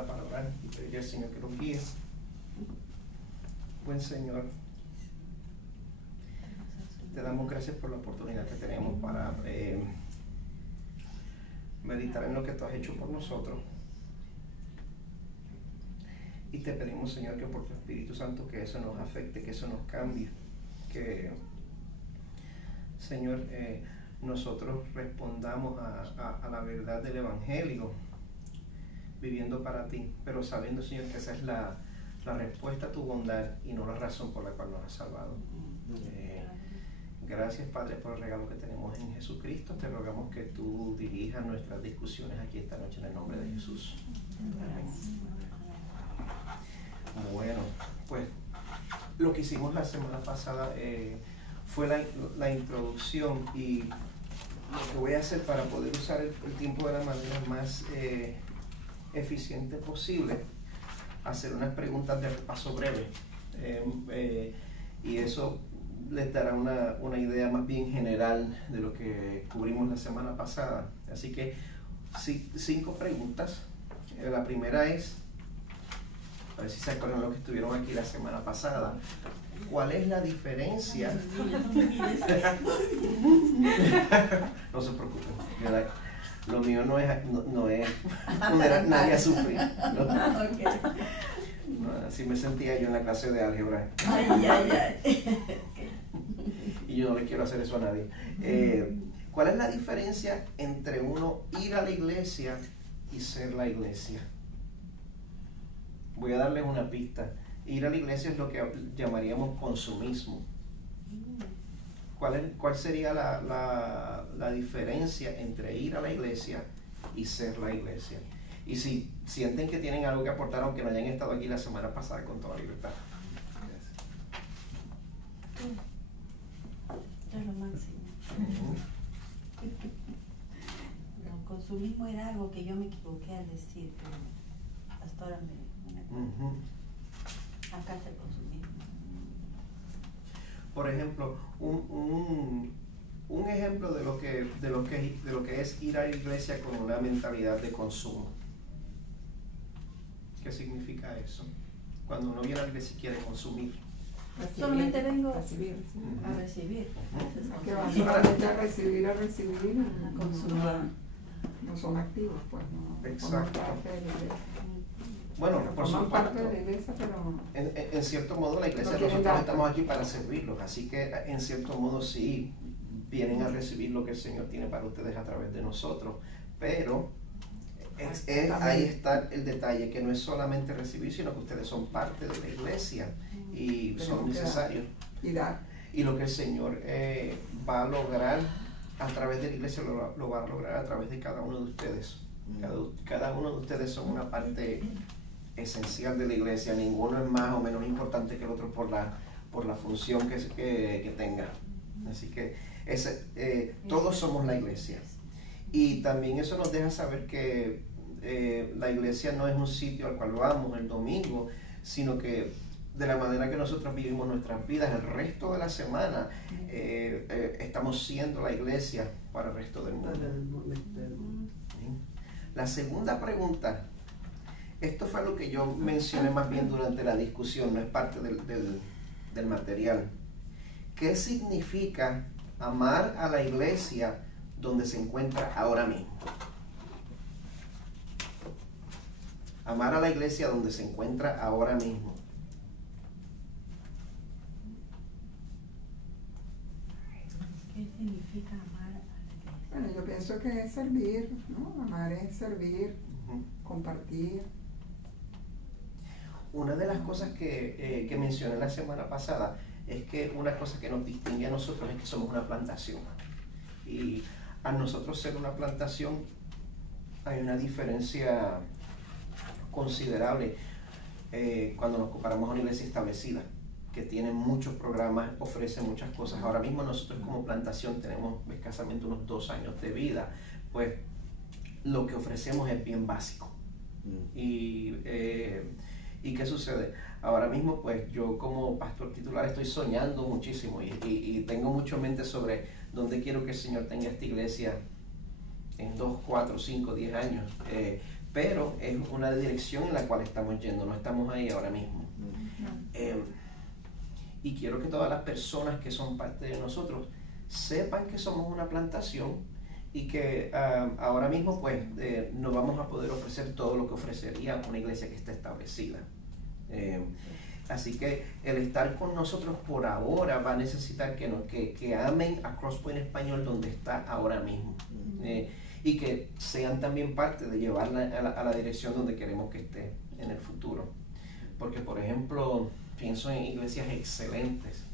preparada para orar y pedirle al Señor que los guíe. Buen Señor, te damos gracias por la oportunidad que tenemos para meditar en lo que tú has hecho por nosotros. Y te pedimos, Señor, que por tu Espíritu Santo que eso nos afecte, que eso nos cambie, que, Señor, nosotros respondamos a la verdad del Evangelio, viviendo para ti, pero sabiendo, Señor, que esa es la respuesta a tu bondad y no la razón por la cual nos has salvado. Gracias, Padre, por el regalo que tenemos en Jesucristo. Te rogamos que tú dirijas nuestras discusiones aquí esta noche en el nombre de Jesús. Amén. Bueno, pues lo que hicimos la semana pasada fue la introducción, y lo que voy a hacer para poder usar el tiempo de la manera más eficiente posible, hacer unas preguntas de repaso breve, y eso les dará una idea más bien general de lo que cubrimos la semana pasada. Así que 5 preguntas. La primera es, a ver si se acuerdan los que estuvieron aquí la semana pasada, ¿cuál es la diferencia? No se preocupen, lo mío no es poner a nadie a sufrir. No, así me sentía yo en la clase de álgebra. Y yo no le quiero hacer eso a nadie. ¿Cuál es la diferencia entre uno ir a la iglesia y ser la iglesia? Voy a darles una pista. Ir a la iglesia es lo que llamaríamos consumismo. ¿Cuál sería la diferencia entre ir a la iglesia y ser la iglesia? Y si sienten que tienen algo que aportar, aunque no hayan estado aquí la semana pasada, con toda libertad. Es lo máximo. El consumismo era algo que yo me equivoqué al decir, pero hasta ahora me acuerdo. Acá está el consumismo. Por ejemplo, un ejemplo de lo que es ir a la iglesia con una mentalidad de consumo. ¿Qué significa eso? Cuando uno viene a la iglesia y quiere consumir. Solamente vengo a recibir. Que van solamente a recibir, a consumir. No son activos, pues no. Exacto. Bueno, por forman supuesto, parte de la iglesia, pero en cierto modo la iglesia, no nosotros estamos aquí para servirlos, así que en cierto modo sí vienen a recibir lo que el Señor tiene para ustedes a través de nosotros, pero ahí está el detalle, que no es solamente recibir, sino que ustedes son parte de la iglesia y son necesarios. Y lo que el Señor va a lograr a través de la iglesia lo va a lograr a través de cada uno de ustedes. Cada uno de ustedes son una parte esencial de la iglesia. Ninguno es más o menos importante que el otro por la función que tenga. Así que todos somos la iglesia. Y también eso nos deja saber que la iglesia no es un sitio al cual vamos el domingo, sino que de la manera que nosotros vivimos nuestras vidas el resto de la semana, estamos siendo la iglesia para el resto del mundo. La segunda pregunta, esto fue lo que yo mencioné más bien durante la discusión, no es parte del material. ¿Qué significa amar a la iglesia donde se encuentra ahora mismo? Amar a la iglesia donde se encuentra ahora mismo. ¿Qué significa amar a la iglesia? bueno, yo pienso que es servir, ¿no? Amar es servir, compartir. Una de las cosas que mencioné la semana pasada es que una cosa que nos distingue a nosotros es que somos una plantación. Y a nosotros ser una plantación hay una diferencia considerable cuando nos comparamos a una iglesia establecida, que tiene muchos programas, ofrece muchas cosas. Ahora mismo nosotros como plantación tenemos escasamente unos 2 años de vida, pues lo que ofrecemos es bien básico. ¿Y qué sucede? Ahora mismo pues yo como pastor titular estoy soñando muchísimo y tengo mucho en mente sobre dónde quiero que el Señor tenga esta iglesia en 2, 4, 5, 10 años. pero es una dirección en la cual estamos yendo, no estamos ahí ahora mismo. Y quiero que todas las personas que son parte de nosotros sepan que somos una plantación y que ahora mismo pues no vamos a poder ofrecer todo lo que ofrecería una iglesia que está establecida. Así que el estar con nosotros por ahora va a necesitar que amen a Crosspoint Español donde está ahora mismo. Y que sean también parte de llevarla a la dirección donde queremos que esté en el futuro. Porque, por ejemplo, pienso en iglesias excelentes.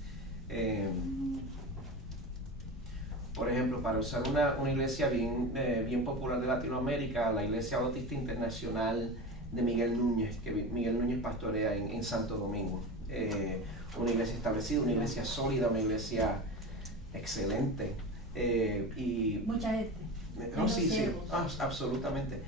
Por ejemplo, para usar una iglesia bien popular de Latinoamérica, la Iglesia Bautista Internacional de Miguel Núñez, que Miguel Núñez pastorea en Santo Domingo. Una iglesia establecida, una iglesia sólida, una iglesia excelente. Y mucha gente. No, sí, absolutamente.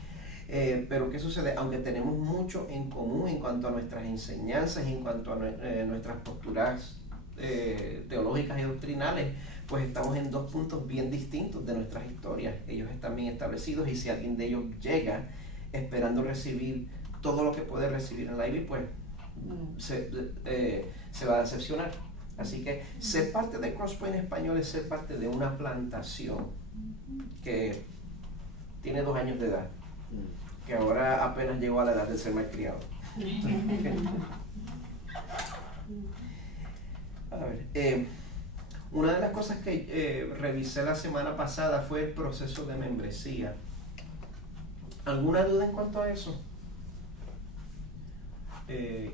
Pero ¿qué sucede? Aunque tenemos mucho en común en cuanto a nuestras enseñanzas, en cuanto a nuestras posturas teológicas y doctrinales, pues estamos en dos puntos bien distintos de nuestras historias. Ellos están bien establecidos y si alguien de ellos llega esperando recibir todo lo que puede recibir en la IBI, pues se va a decepcionar. Así que ser parte de Crosspoint Español es ser parte de una plantación que tiene 2 años de edad, que ahora apenas llegó a la edad de ser malcriado. A ver, una de las cosas que revisé la semana pasada fue el proceso de membresía. ¿Alguna duda en cuanto a eso?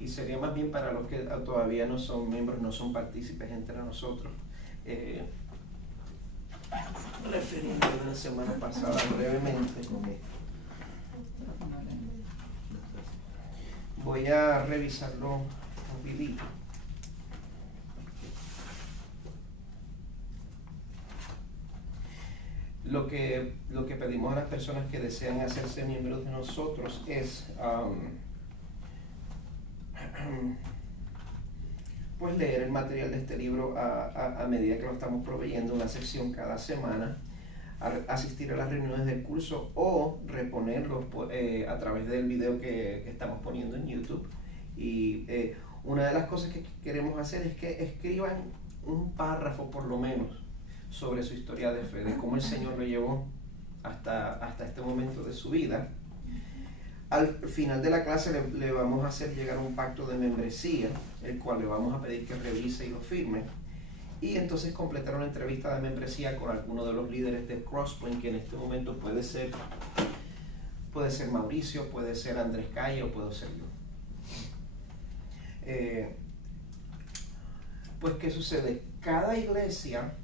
Y sería más bien para los que todavía no son miembros, no son partícipes entre nosotros. Refiriendo de la semana pasada brevemente. Voy a revisarlo rapidito. Lo que pedimos a las personas que desean hacerse miembros de nosotros es pues leer el material de este libro a medida que lo estamos proveyendo, una sección cada semana, asistir a las reuniones del curso o reponerlos a través del video que estamos poniendo en YouTube. Y una de las cosas que queremos hacer es que escriban un párrafo por lo menos sobre su historia de fe, de cómo el Señor lo llevó hasta este momento de su vida. Al final de la clase le vamos a hacer llegar un pacto de membresía, el cual le vamos a pedir que revise y lo firme, y entonces completar una entrevista de membresía con alguno de los líderes de Crosspoint, que en este momento puede ser Mauricio, puede ser Andrés Calle o puedo ser yo. Pues, ¿qué sucede? Cada iglesia,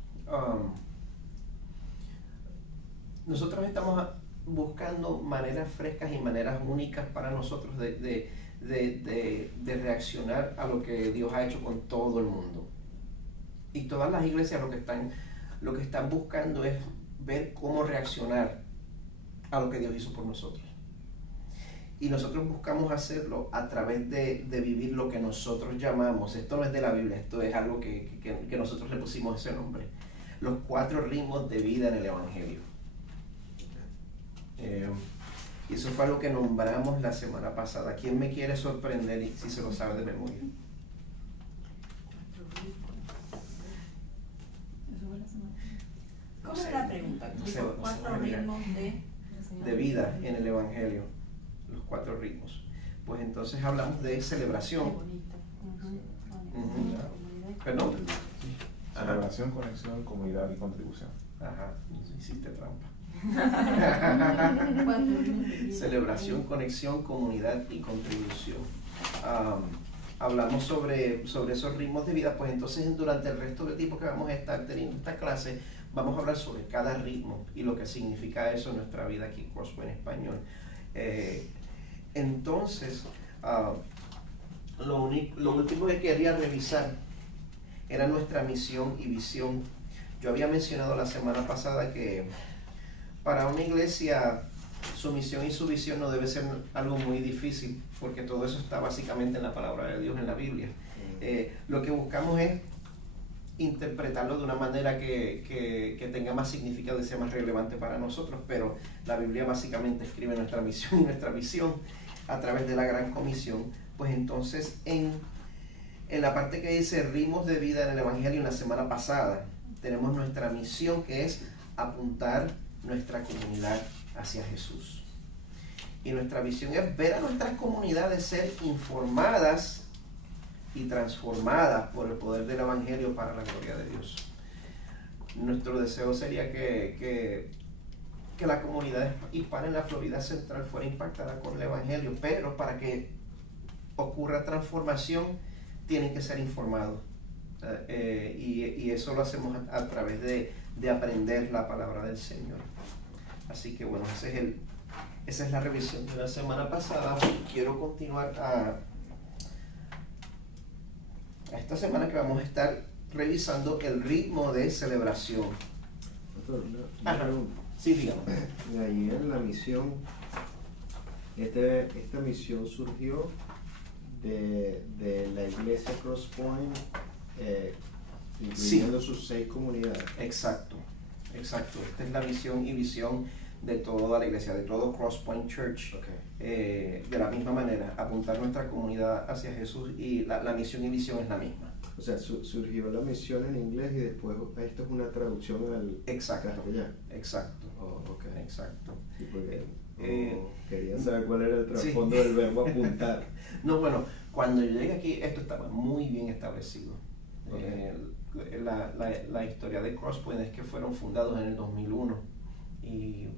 nosotros estamos buscando maneras frescas y maneras únicas para nosotros de reaccionar a lo que Dios ha hecho con todo el mundo. Y todas las iglesias lo que están buscando es ver cómo reaccionar a lo que Dios hizo por nosotros. Y nosotros buscamos hacerlo a través de vivir lo que nosotros llamamos, esto no es de la Biblia, esto es algo que nosotros le pusimos ese nombre, los 4 ritmos de vida en el Evangelio. Y eso fue algo que nombramos la semana pasada. ¿Quién me quiere sorprender si se lo sabe de memoria? ¿Cómo era la pregunta? Dijo 4 ritmos de vida en el Evangelio, los 4 ritmos. Pues entonces hablamos de celebración. ¿Perdón? Celebración, conexión, comunidad y contribución. Ajá, hiciste trampa. Celebración, conexión, comunidad y contribución. Hablamos sobre esos ritmos de vida. Pues entonces durante el resto del tiempo que vamos a estar teniendo esta clase, vamos a hablar sobre cada ritmo y lo que significa eso en nuestra vida aquí en Crosspoint Español. Entonces, lo último que quería revisar era nuestra misión y visión. Yo había mencionado la semana pasada que para una iglesia su misión y su visión no debe ser algo muy difícil, porque todo eso está básicamente en la palabra de Dios, en la Biblia. Lo que buscamos es interpretarlo de una manera que tenga más significado y sea más relevante para nosotros, pero la Biblia básicamente escribe nuestra misión y nuestra visión a través de la Gran Comisión. Pues entonces en la parte que dice ritmos de vida en el Evangelio, en la semana pasada tenemos nuestra misión, que es apuntar nuestra comunidad hacia Jesús. Y nuestra visión es ver a nuestras comunidades ser informadas y transformadas por el poder del Evangelio para la gloria de Dios. Nuestro deseo sería que la comunidad hispana en la Florida Central fuera impactada con el Evangelio, pero para que ocurra transformación tienen que ser informados. Y eso lo hacemos a través de aprender la palabra del Señor. Así que bueno, esa es la revisión de la semana pasada. Quiero continuar a esta semana, que vamos a estar revisando el ritmo de celebración. Doctor, una pregunta. Sí, dígame. Allí en la misión, esta misión surgió de la iglesia Crosspoint, incluyendo sus 6 comunidades. Exacto. Esta es la misión y visión de toda la iglesia, de todo Crosspoint Church. Okay. De la misma manera, apuntar nuestra comunidad hacia Jesús, y la misión y visión es la misma. O sea, surgió la misión en inglés y después esto es una traducción al castellano. Exacto. Oh, okay. Exacto. Sí, porque quería saber cuál era el trasfondo del verbo apuntar. No, bueno, cuando yo llegué aquí, esto estaba muy bien establecido. Okay. La historia de Crosspoint es que fueron fundados en el 2001. Y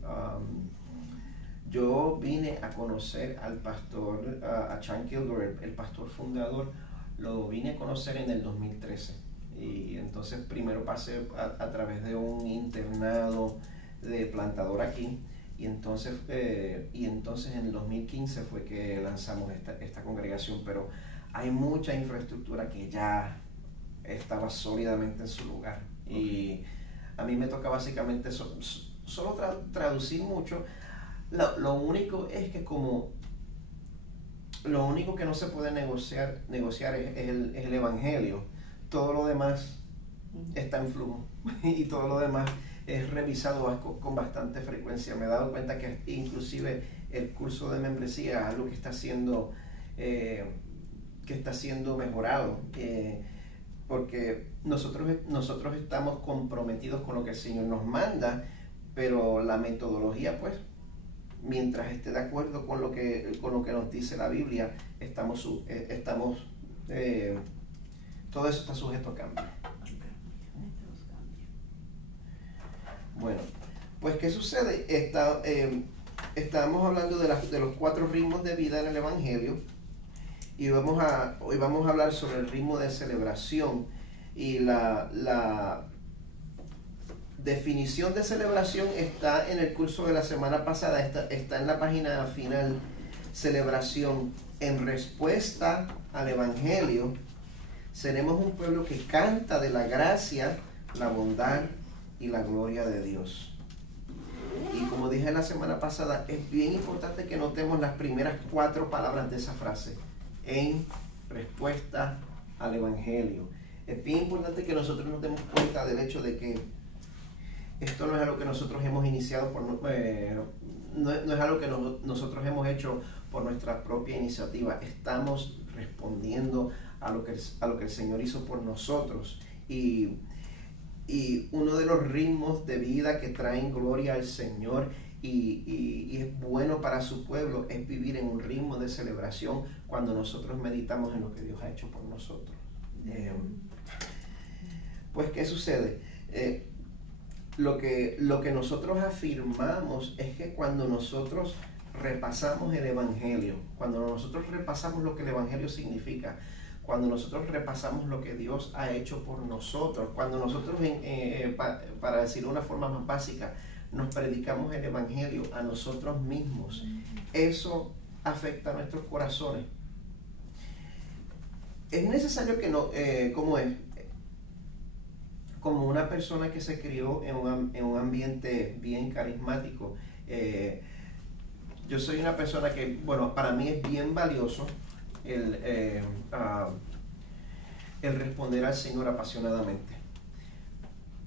yo vine a conocer al pastor, a Chan Kilgore, el pastor fundador, lo vine a conocer en el 2013. Y entonces primero pasé a través de un internado de plantador aquí, y entonces en el 2015 fue que lanzamos esta congregación, pero hay mucha infraestructura que ya estaba sólidamente en su lugar. Okay. Y a mí me toca básicamente solo traducir mucho. Lo único es que lo único que no se puede negociar es el Evangelio. Todo lo demás está en flujo y todo lo demás es revisado con bastante frecuencia. Me he dado cuenta que inclusive el curso de membresía es algo que está siendo mejorado, porque nosotros estamos comprometidos con lo que el Señor nos manda, pero la metodología, pues, mientras esté de acuerdo con lo que nos dice la Biblia, todo eso está sujeto a cambio. Bueno, pues ¿qué sucede? Estábamos hablando de los 4 ritmos de vida en el Evangelio, y hoy vamos a hablar sobre el ritmo de celebración. Y la definición de celebración está en el curso de la semana pasada, está en la página final. Celebración: en respuesta al Evangelio, seremos un pueblo que canta de la gracia, la bondad y la gloria de Dios. Y como dije la semana pasada, es bien importante que notemos las primeras 4 palabras de esa frase: en respuesta al Evangelio. Es bien importante que nosotros nos demos cuenta del hecho de que esto no es algo que nosotros hemos iniciado no es algo que nosotros hemos hecho por nuestra propia iniciativa. Estamos respondiendo a lo que el Señor hizo por nosotros. Y uno de los ritmos de vida que traen gloria al Señor y es bueno para su pueblo es vivir en un ritmo de celebración cuando nosotros meditamos en lo que Dios ha hecho por nosotros. Pues ¿qué sucede? Lo que nosotros afirmamos es que cuando nosotros repasamos el Evangelio, cuando nosotros repasamos lo que el Evangelio significa, cuando nosotros repasamos lo que Dios ha hecho por nosotros, cuando nosotros, para decirlo de una forma más básica, nos predicamos el Evangelio a nosotros mismos, eso afecta a nuestros corazones. Es necesario que como una persona que se crió en un ambiente bien carismático, yo soy una persona que, bueno, para mí es bien valioso el responder al Señor apasionadamente.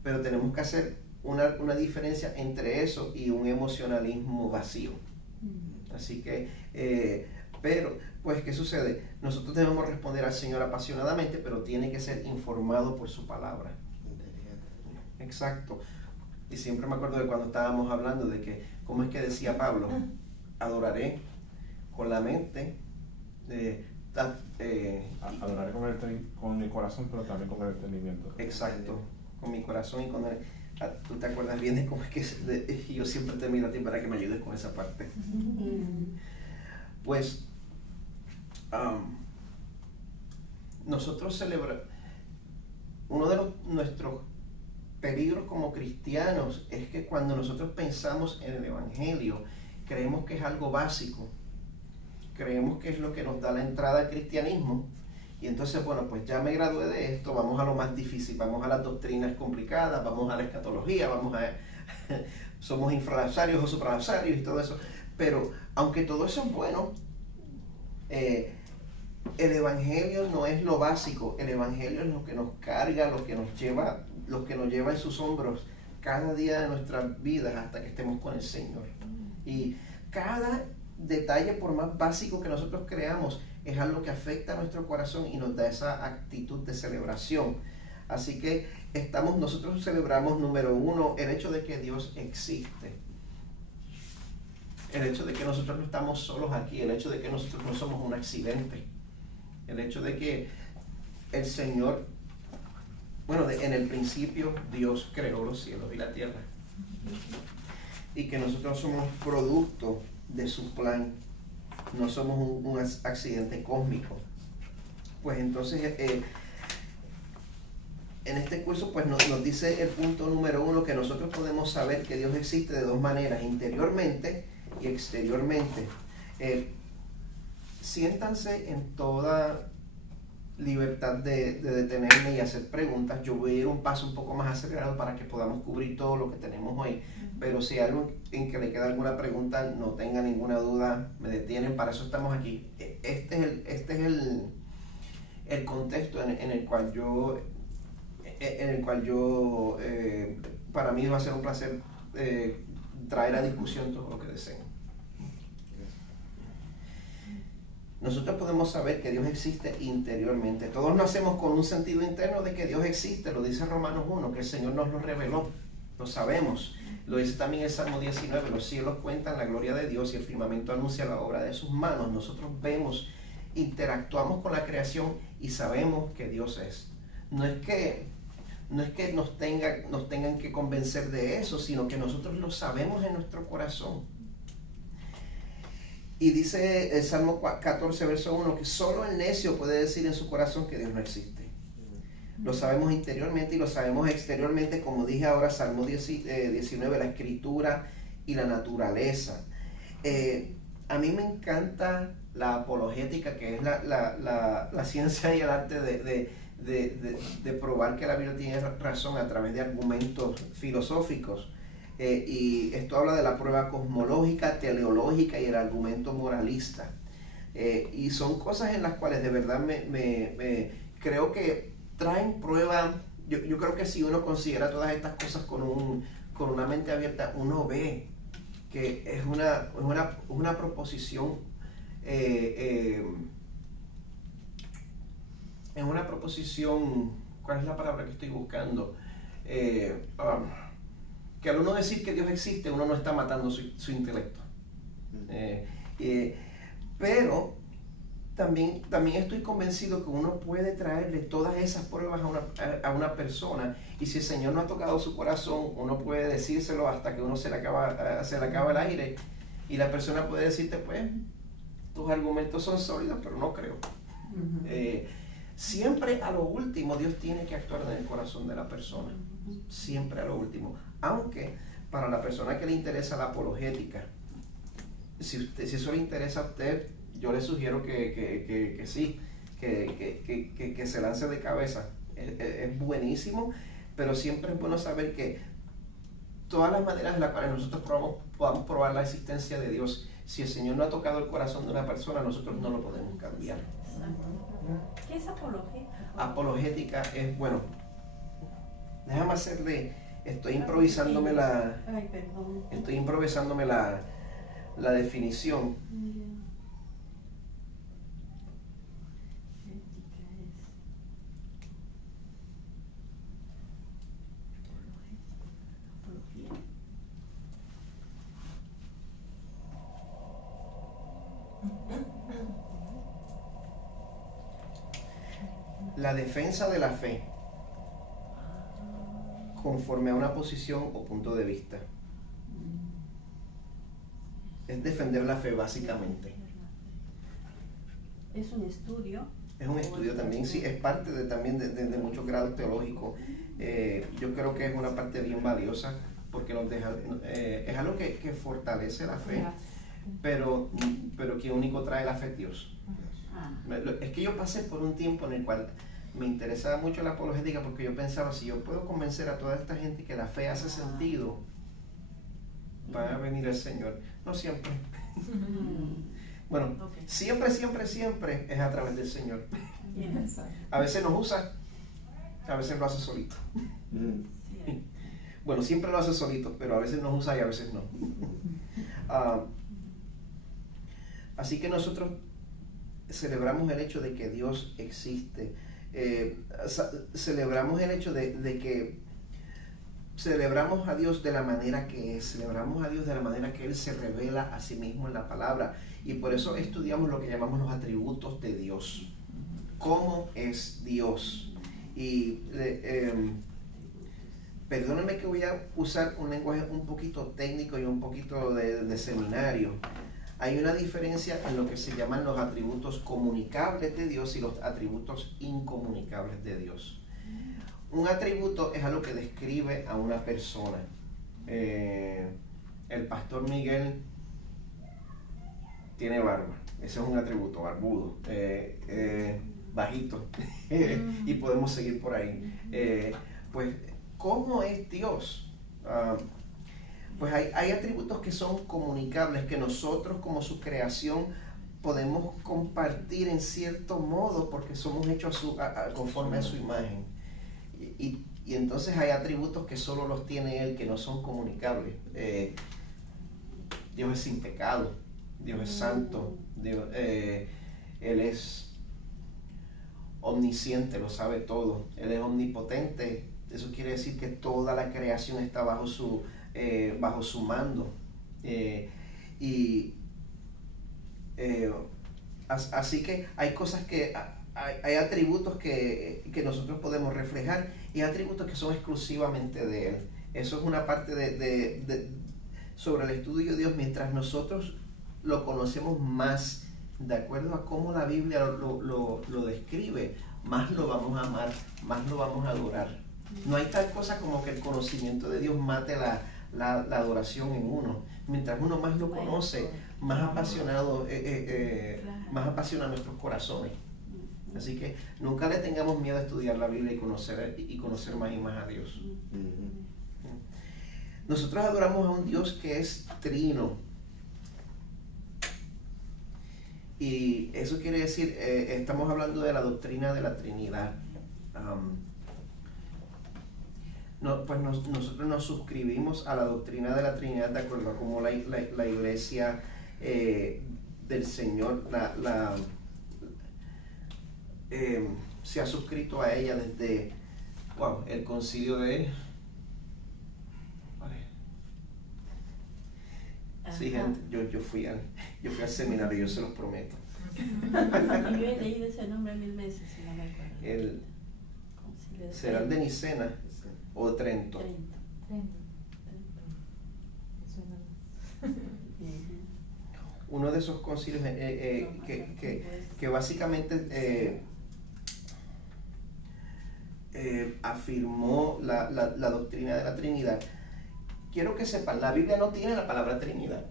pero tenemos que hacer una diferencia entre eso y un emocionalismo vacío. Así que, pero, pues, ¿qué sucede? Nosotros debemos responder al Señor apasionadamente, pero tiene que ser informado por su palabra. Exacto. Y siempre me acuerdo de cuando estábamos hablando de que, ¿cómo es que decía Pablo? Adoraré con la mente, adoraré con mi corazón, pero también con el entendimiento. Exacto, con mi corazón y con el... ¿Tú te acuerdas bien de cómo es que yo siempre te miro a ti para que me ayudes con esa parte? Pues nosotros celebramos, uno de nuestros peligros como cristianos es que cuando nosotros pensamos en el Evangelio, creemos que es algo básico, creemos que es lo que nos da la entrada al cristianismo, y entonces, bueno, pues ya me gradué de esto, vamos a lo más difícil, vamos a las doctrinas complicadas, vamos a la escatología, somos infralapsarios o supralapsarios y todo eso, pero aunque todo eso es bueno, el Evangelio no es lo básico, el Evangelio es lo que nos carga, lo que nos lleva en sus hombros cada día de nuestras vidas hasta que estemos con el Señor. Y cada detalle, por más básico que nosotros creamos, es algo que afecta a nuestro corazón y nos da esa actitud de celebración. Así que nosotros celebramos, número uno, el hecho de que Dios existe. El hecho de que nosotros no estamos solos aquí, el hecho de que nosotros no somos un accidente, el hecho de que el Señor, bueno, en el principio Dios creó los cielos y la tierra, y que nosotros somos producto de su plan, no somos un accidente cósmico. Pues entonces, en este curso pues nos dice el punto número uno, que nosotros podemos saber que Dios existe de dos maneras, interiormente y exteriormente. Siéntanse en toda libertad de detenerme y hacer preguntas. Yo voy a ir un paso un poco más acelerado para que podamos cubrir todo lo que tenemos hoy, pero si hay algo en que le queda alguna pregunta, no tenga ninguna duda, me detienen, para eso estamos aquí. Este es el contexto en el cual yo para mí va a ser un placer traer a discusión todo lo que deseen. Nosotros podemos saber que Dios existe interiormente. Todos nacemos con un sentido interno de que Dios existe, lo dice Romanos 1, que el Señor nos lo reveló, lo sabemos. Lo dice también el Salmo 19, los cielos cuentan la gloria de Dios y el firmamento anuncia la obra de sus manos. Nosotros vemos, interactuamos con la creación y sabemos que Dios es. No es que nos tengan que convencer de eso, sino que nosotros lo sabemos en nuestro corazón. Y dice el Salmo 14, verso 1, que solo el necio puede decir en su corazón que Dios no existe. Lo sabemos interiormente y lo sabemos exteriormente, como dije ahora, Salmo 19, la escritura y la naturaleza. A mí me encanta la apologética, que es la ciencia y el arte de probar que la Biblia tiene razón a través de argumentos filosóficos. Y esto habla de la prueba cosmológica, teleológica y el argumento moralista. Y son cosas en las cuales de verdad me creo que traen prueba. Yo creo que si uno considera todas estas cosas con una mente abierta, uno ve que es una proposición, es una proposición, ¿cuál es la palabra que estoy buscando? Que al uno decir que Dios existe, uno no está matando su intelecto. Pero también estoy convencido que uno puede traerle todas esas pruebas a una persona, y si el Señor no ha tocado su corazón, uno puede decírselo hasta que uno se le acaba el aire, y la persona puede decirte, pues, tus argumentos son sólidos, pero no creo. Siempre a lo último Dios tiene que actuar en el corazón de la persona, siempre a lo último. Aunque para la persona que le interesa la apologética, si eso le interesa a usted, yo le sugiero que sí, que se lance de cabeza. Es buenísimo, pero siempre es bueno saber que todas las maneras en las cuales nosotros podamos probar la existencia de Dios, si el Señor no ha tocado el corazón de una persona, nosotros no lo podemos cambiar. ¿Qué es apologética? Apologética es, bueno, Déjame hacerle, estoy improvisándome la definición. La defensa de la fe conforme a una posición o punto de vista. Es defender la fe básicamente. ¿Es un estudio? Es un estudio también, sí, es parte también de muchos grados teológicos. Yo creo que es una parte bien valiosa porque nos deja, es algo que fortalece la fe, pero que único trae la fe es Dios. Es que yo pasé por un tiempo en el cual me interesaba mucho la apologética porque yo pensaba, si yo puedo convencer a toda esta gente que la fe hace sentido, van a venir el Señor. No siempre. Bueno, siempre es a través del Señor. A veces nos usa, a veces lo hace solito. Bueno, siempre lo hace solito, pero a veces nos usa y a veces no. Así que nosotros celebramos el hecho de que Dios existe. Celebramos el hecho de que celebramos a Dios de la manera que es, celebramos a Dios de la manera que Él se revela a sí mismo en la palabra, y por eso estudiamos lo que llamamos los atributos de Dios. ¿Cómo es Dios? Y perdónenme que voy a usar un lenguaje un poquito técnico y un poquito de seminario. Hay una diferencia en lo que se llaman los atributos comunicables de Dios y los atributos incomunicables de Dios. Un atributo es algo que describe a una persona. El pastor Miguel tiene barba. Ese es un atributo, barbudo, bajito. Y podemos seguir por ahí. Pues, ¿cómo es Dios? Pues hay atributos que son comunicables, que nosotros como su creación podemos compartir en cierto modo porque somos hechos conforme a su imagen. Y entonces hay atributos que solo los tiene Él, que no son comunicables. Dios es sin pecado, Dios es santo, Él es omnisciente, lo sabe todo, Él es omnipotente. Eso quiere decir que toda la creación está bajo su mando. Así que hay cosas que hay atributos que nosotros podemos reflejar y atributos que son exclusivamente de Él. Eso es una parte sobre el estudio de Dios. Mientras nosotros lo conocemos más de acuerdo a cómo la Biblia lo describe, más lo vamos a amar, más lo vamos a adorar. No hay tal cosa como que el conocimiento de Dios mate la adoración en uno. Mientras uno más lo conoce, más apasionado, más apasiona nuestros corazones. Así que nunca le tengamos miedo a estudiar la Biblia y conocer más y más a Dios. Nosotros adoramos a un Dios que es trino. Y eso quiere decir, estamos hablando de la doctrina de la Trinidad. Pues nosotros nos suscribimos a la doctrina de la Trinidad de acuerdo a cómo la iglesia del Señor se ha suscrito a ella desde el concilio de... Sí, gente, yo fui al seminario, yo se los prometo. Yo he leído ese nombre 1000 veces y no me acuerdo. ¿Será el de Nicena o de Trento? Uno de esos concilios que básicamente afirmó la doctrina de la Trinidad. Quiero que sepan, la Biblia no tiene la palabra Trinidad.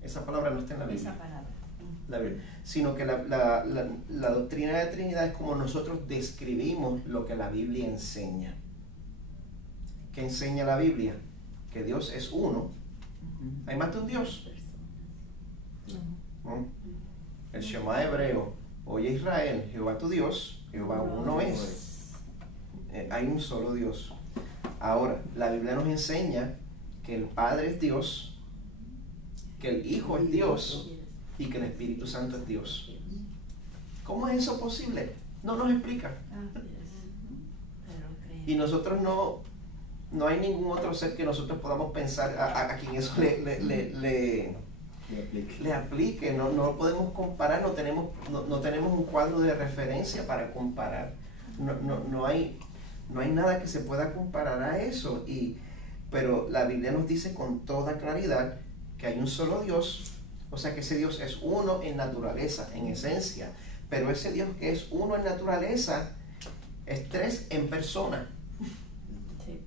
Esa palabra no está en la Biblia. La Biblia, sino que la doctrina de la Trinidad es como nosotros describimos lo que la Biblia enseña. ¿Qué enseña la Biblia? Que Dios es uno. ¿Hay más de un Dios? El Shema hebreo. Oye Israel, Jehová tu Dios, Jehová uno es. Hay un solo Dios. Ahora, la Biblia nos enseña que el Padre es Dios, que el Hijo es Dios y que el Espíritu Santo es Dios. ¿Cómo es eso posible? No nos explica. Y nosotros no hay ningún otro ser que nosotros podamos pensar a quien eso le aplique. No lo podemos comparar, no tenemos un cuadro de referencia para comparar. No hay nada que se pueda comparar a eso. Pero la Biblia nos dice con toda claridad que hay un solo Dios, o sea que ese Dios es uno en naturaleza, en esencia, pero ese Dios que es uno en naturaleza es tres en persona. Sí.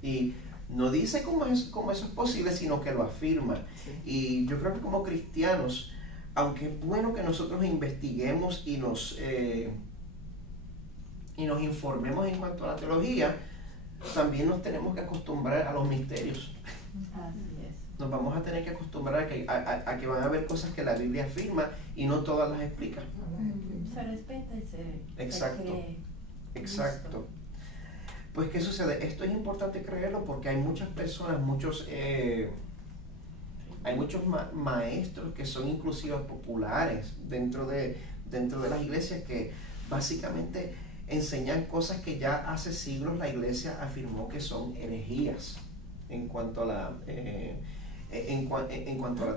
Y no dice cómo eso es posible, sino que lo afirma. Sí. Y yo creo que como cristianos, aunque es bueno que nosotros investiguemos y nos informemos en cuanto a la teología, también nos tenemos que acostumbrar a los misterios. Así es. Nos vamos a tener que acostumbrar a que van a haber cosas que la Biblia afirma y no todas las explica. Se respeta y se Exacto. cree. Exacto. Pues, ¿qué sucede? Esto es importante creerlo porque hay muchas personas, hay muchos maestros que son inclusive populares dentro de las iglesias que básicamente enseñan cosas que ya hace siglos la iglesia afirmó que son herejías en cuanto a la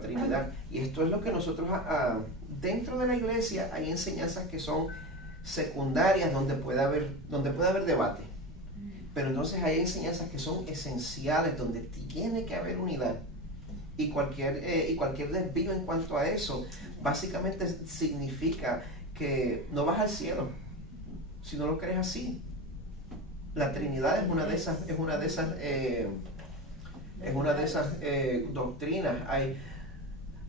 Trinidad. Y esto es lo que nosotros dentro de la iglesia hay enseñanzas que son secundarias donde puede haber debate, pero entonces hay enseñanzas que son esenciales donde tiene que haber unidad, y cualquier desvío en cuanto a eso básicamente significa que no vas al cielo si no lo crees así. La Trinidad es una de esas doctrinas.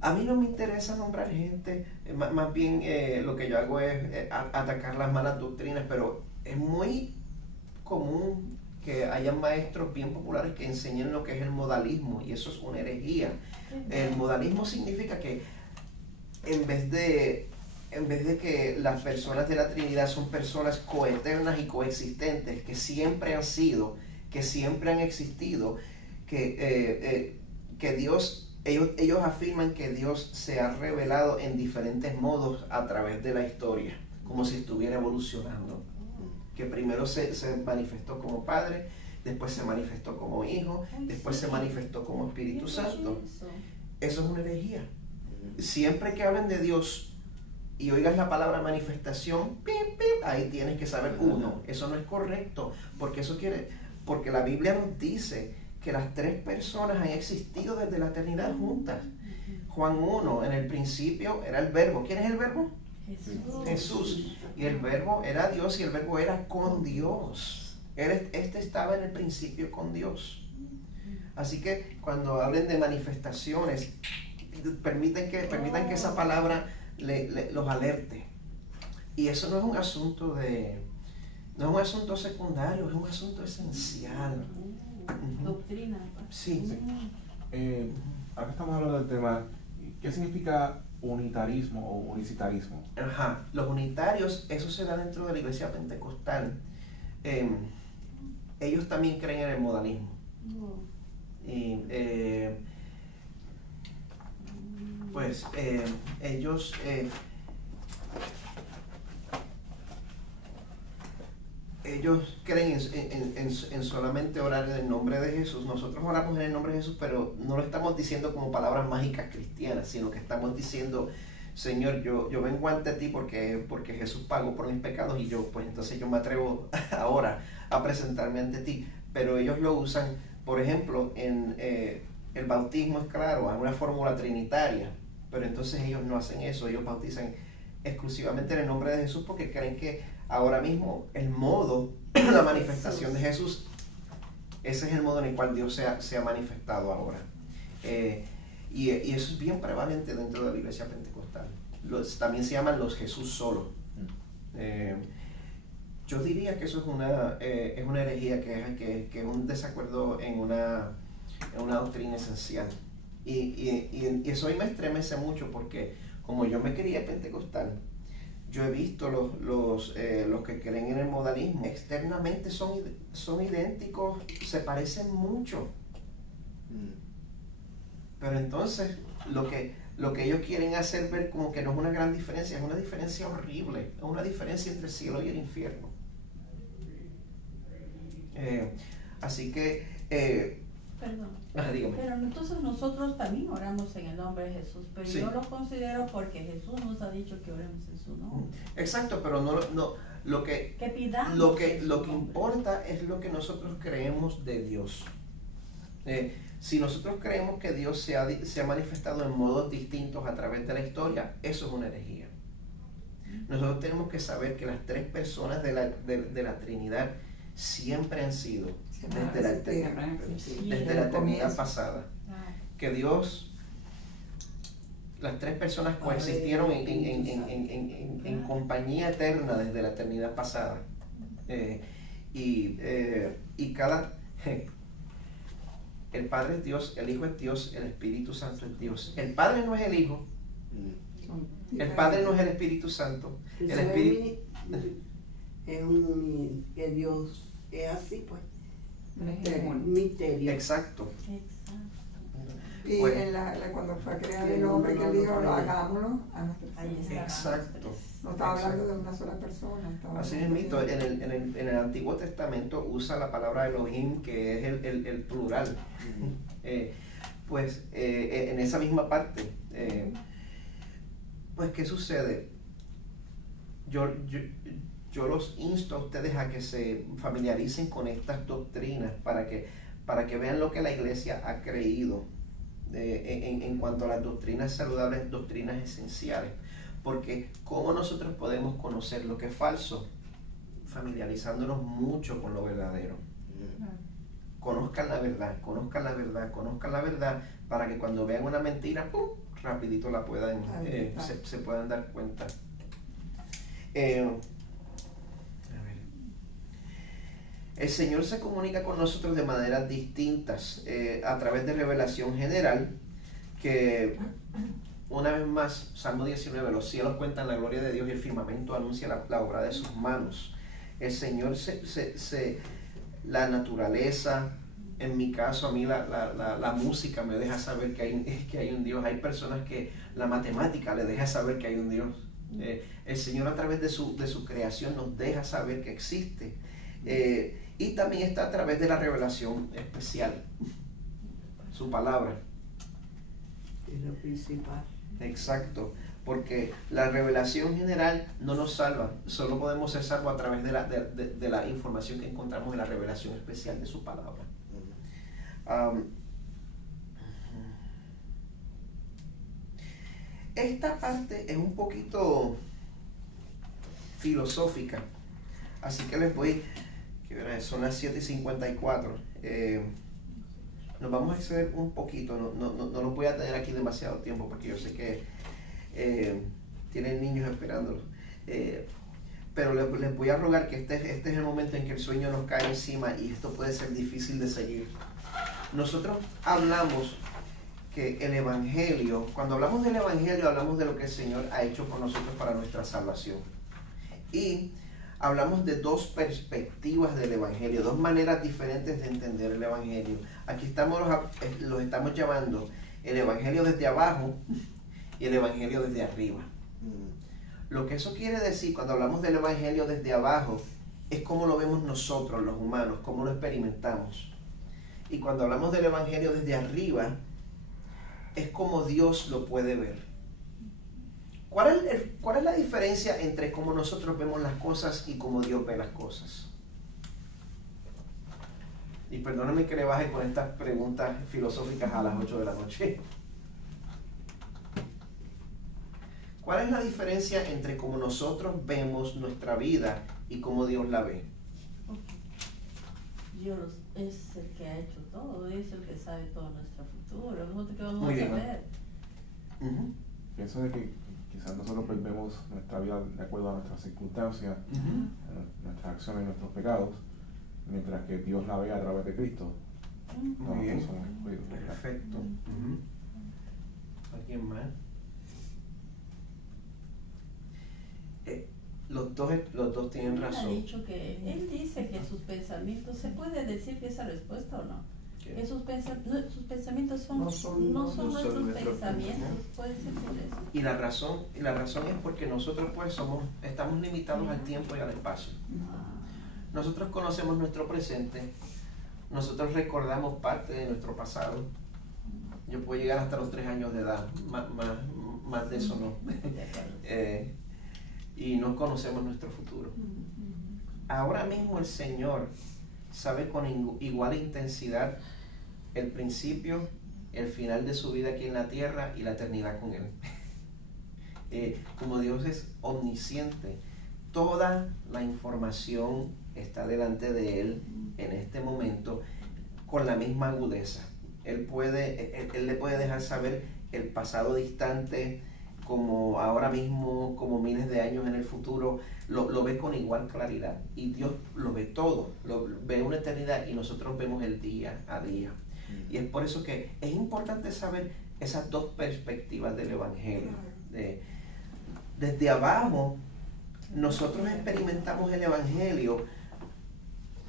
A mí no me interesa nombrar gente, más bien lo que yo hago es atacar las malas doctrinas, pero es muy común que haya maestros bien populares que enseñen lo que es el modalismo, y eso es una herejía. El modalismo significa que en vez de que las personas de la Trinidad son personas coeternas y coexistentes, que siempre han sido, que siempre han existido, que Dios, ellos afirman que Dios se ha revelado en diferentes modos a través de la historia, como si estuviera evolucionando. Que primero se manifestó como Padre, después se manifestó como Hijo, después se manifestó como Espíritu Santo. Eso es una herejía. Siempre que hablen de Dios y oigas la palabra manifestación, pip, pip, ahí tienes que saber, no, eso no es correcto, porque la Biblia nos dice que las tres personas han existido desde la eternidad juntas. Juan 1, en el principio era el Verbo. ¿Quién es el Verbo? Jesús. Y el Verbo era Dios y el Verbo era con Dios. Este estaba en el principio con Dios. Así que cuando hablen de manifestaciones, permitan que esa palabra los alerte. Y eso no es un asunto secundario, es un asunto esencial. Doctrina. Sí. Ahora estamos hablando del tema, ¿qué significa unitarismo o unicitarismo? Ajá, los unitarios, eso se da dentro de la iglesia pentecostal. Ellos también creen en el modalismo. Y, ellos creen en solamente orar en el nombre de Jesús. Nosotros oramos en el nombre de Jesús, pero no lo estamos diciendo como palabras mágicas cristianas, sino que estamos diciendo, Señor, yo vengo ante ti porque Jesús pagó por mis pecados, y entonces yo me atrevo ahora a presentarme ante ti. Pero ellos lo usan, por ejemplo, en el bautismo, es claro, hay una fórmula trinitaria, pero entonces ellos no hacen eso, ellos bautizan exclusivamente en el nombre de Jesús porque creen que ahora mismo el modo, la manifestación de Jesús, ese es el modo en el cual Dios se ha manifestado ahora. Y eso es bien prevalente dentro de la iglesia pentecostal. También se llaman los Jesús solos. Yo diría que eso es una herejía, que es un desacuerdo en una doctrina esencial. Y eso a mí me estremece mucho porque como yo me crié pentecostal, Yo he visto los que creen en el modalismo, externamente son idénticos, se parecen mucho. Pero entonces lo que ellos quieren hacer ver como que no es una gran diferencia, es una diferencia horrible, es una diferencia entre el cielo y el infierno. Así que... Perdón. dígame. Pero entonces nosotros también oramos en el nombre de Jesús, pero Sí. yo lo considero porque Jesús nos ha dicho que oremos en su nombre. Exacto, pero lo que pidamos lo que en su nombre. importa es lo que nosotros creemos de Dios. Si nosotros creemos que Dios se ha manifestado en modos distintos a través de la historia, eso es una herejía. Nosotros tenemos que saber que las tres personas de la Trinidad siempre han sido desde la eternidad pasada. Que Dios, las tres personas coexistieron en compañía eterna desde la eternidad pasada. Y el Padre es Dios, el Hijo es Dios, el Espíritu Santo es Dios. El Padre no es el Hijo, el Padre no es el Espíritu Santo. El Espíritu que Dios es así, pues. Misterio. Misterio. Exacto. Y cuando fue a crear el hombre, que él dijo, hagámoslo a nuestra Ahí está. semejanza. Exacto. No estaba hablando de una sola persona. Estaba Así hablando mismo, en el Antiguo Testamento usa la palabra Elohim, que es el plural. En esa misma parte, pues, ¿qué sucede? Yo los insto a ustedes a que se familiaricen con estas doctrinas para que vean lo que la Iglesia ha creído en cuanto a las doctrinas saludables, doctrinas esenciales. Porque ¿cómo nosotros podemos conocer lo que es falso? Familiarizándonos mucho con lo verdadero. Conozcan la verdad, conozcan la verdad, conozcan la verdad, para que cuando vean una mentira, ¡pum!, rapidito la puedan, se puedan dar cuenta. El Señor se comunica con nosotros de maneras distintas, a través de revelación general, que una vez más, Salmo 19, los cielos cuentan la gloria de Dios y el firmamento anuncia la obra de sus manos. El Señor la naturaleza, en mi caso, a mí la música me deja saber que hay un Dios. Hay personas que la matemática le deja saber que hay un Dios. El Señor, a través de su creación, nos deja saber que existe. Y también está a través de la revelación especial, su palabra. Es lo principal. Exacto, porque la revelación general no nos salva, solo podemos ser salvos a través de la información que encontramos en la revelación especial de su palabra. Esta parte es un poquito filosófica, así que les voy, son las 7:54. Nos vamos a exceder un poquito, no los voy a tener aquí demasiado tiempo porque yo sé que tienen niños esperándolos. Pero les voy a rogar que este es el momento en que el sueño nos cae encima y esto puede ser difícil de seguir. Nosotros hablamos que el Evangelio, cuando hablamos del Evangelio, hablamos de lo que el Señor ha hecho con nosotros para nuestra salvación. Y hablamos de dos perspectivas del Evangelio, dos maneras diferentes de entender el Evangelio. Aquí los estamos llamando el Evangelio desde abajo y el Evangelio desde arriba. Lo que eso quiere decir cuando hablamos del Evangelio desde abajo es cómo lo vemos nosotros, los humanos, cómo lo experimentamos. Y cuando hablamos del Evangelio desde arriba es como Dios lo puede ver. ¿Cuál es la diferencia entre cómo nosotros vemos las cosas y cómo Dios ve las cosas? Y perdónenme que le baje con estas preguntas filosóficas a las 8 de la noche. ¿Cuál es la diferencia entre cómo nosotros vemos nuestra vida y cómo Dios la ve? Dios es el que ha hecho todo, es el que sabe todo nuestro futuro. Nosotros que vamos Muy a bien, ¿no? saber. Pienso de que quizás nosotros pues vemos nuestra vida de acuerdo a nuestras circunstancias, a nuestras acciones y nuestros pecados, mientras que Dios la ve a través de Cristo. Muy bien. Somos escogidos. Perfecto. ¿Alguien más? los dos tienen Él razón. ha dicho que él dice que sus pensamientos, ¿se puede decir que esa respuesta o no? ¿Qué? Que sus pensamientos No son nuestros nuestros pensamientos, puede ser por eso. Y la razón es porque nosotros pues estamos limitados al tiempo y al espacio. Nosotros conocemos nuestro presente, nosotros recordamos parte de nuestro pasado. Yo puedo llegar hasta los 3 años de edad, más de eso no. Y no conocemos nuestro futuro. Ahora mismo el Señor sabe con igual intensidad el principio, el final de su vida aquí en la tierra y la eternidad con Él. Como Dios es omnisciente, toda la información está delante de Él en este momento con la misma agudeza. Él le puede dejar saber el pasado distante, como ahora mismo, como miles de años en el futuro, lo ve con igual claridad. Y Dios lo ve todo, ve una eternidad y nosotros vemos el día a día. Y es por eso que es importante saber esas dos perspectivas del Evangelio. Desde abajo, nosotros experimentamos el Evangelio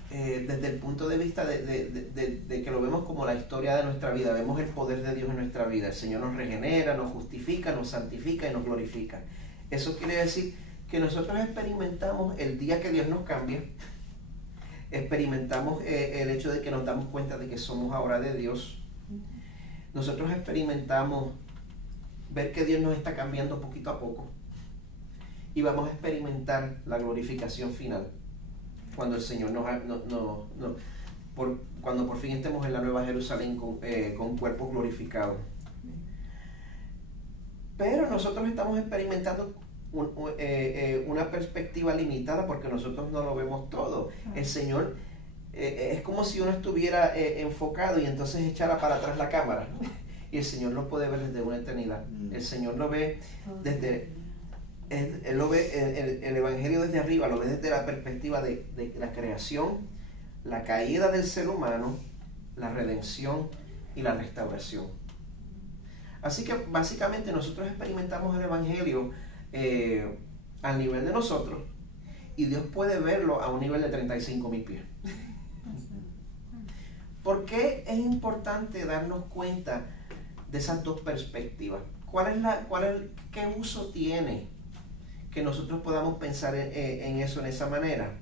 desde el punto de vista de que lo vemos como la historia de nuestra vida. Vemos el poder de Dios en nuestra vida. El Señor nos regenera, nos justifica, nos santifica y nos glorifica. Eso quiere decir que nosotros experimentamos el día que Dios nos cambia. Experimentamos el hecho de que nos damos cuenta de que somos ahora de Dios. Nosotros experimentamos ver que Dios nos está cambiando poquito a poco. Y vamos a experimentar la glorificación final. Cuando el Señor cuando por fin estemos en la Nueva Jerusalén con cuerpos glorificados. Pero nosotros estamos experimentando una perspectiva limitada porque nosotros no lo vemos todo. El Señor es como si uno estuviera enfocado y entonces echara para atrás la cámara. Y el Señor lo puede ver desde una eternidad. El Señor lo ve desde... Él lo ve, el Evangelio desde arriba, lo ve desde la perspectiva de la creación, la caída del ser humano, la redención y la restauración. Así que básicamente nosotros experimentamos el Evangelio al nivel de nosotros y Dios puede verlo a un nivel de 35,000 pies. ¿Por qué es importante darnos cuenta de esas dos perspectivas? ¿Qué uso tiene que nosotros podamos pensar en eso, en esa manera?